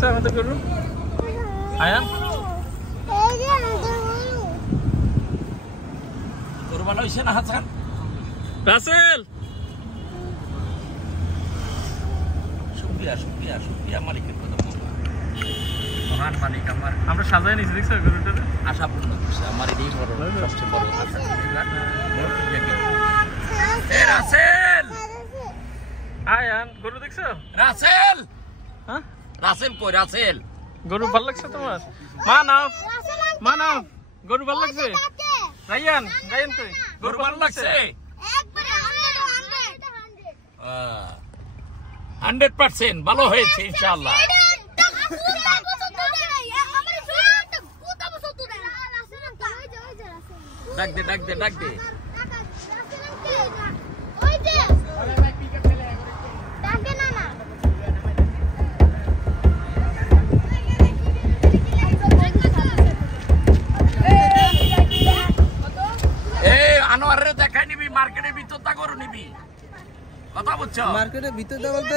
লাগছে আমাদের গরু? আয়ান গরু ভালো হয়েছে না হাসান? রাসেল শুক্রিয়া শুক্রিয়া শুক্রিয়া মালিকের কথা মহান মালিক আমার আমরা সাজাই নিছি দেখছো গরুটা আশা পূর্ণ করছে আমার এটাই বড় সবচেয়ে বড় আশা। রাসেল আয়ান গরু দেখছো? রাসেল হ্যাঁ রাসেল কই রাসেল? গরু ভালো লাগছে তোমার? মা নাও মা নাও গরু ভালো লাগছে? রায়ান রায়ান কই? গরু ভালো লাগছে? 100% ভালো হয়েছে ইনশাআল্লাহ। ডাক দে ডাক দে ডাক দে। আনোয়ারের দেখাই নিবি মার্কেটের ভিতর তা গরু নিবি কথা বুঝছো? মার্কেটের ভিতর বলতে